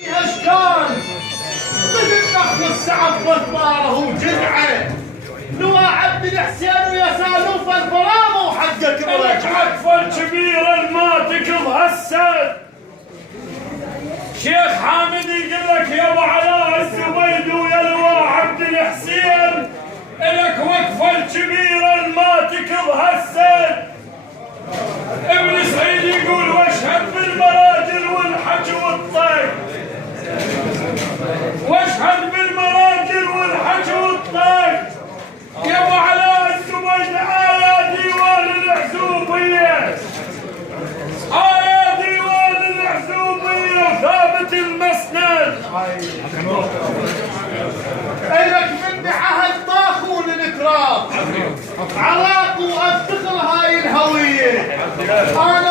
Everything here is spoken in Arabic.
اشكال بدل ناخذ السعف واثماره وجذعه لواء عبد الحسين ويا سالوف الفرامه وحقك لك عطفه كبيره ما تقض هالسد. شيخ حامد يقول لك يا ابو علاء الزبيد ويا لواء عبد الحسين لك وقفه كبيره ما تقض هالسد. ابن سعيد يقول واشهد بالمراجل والحج والطيب، واشهد بالمراجل والحج والطيب يا ابو علاء الزبيد. آية ديوان العزوبية، آية ديوان العزوبية ثابت المسند. لك من عهد طاخون الاتراب عراق وافتخر هاي الهويه. انا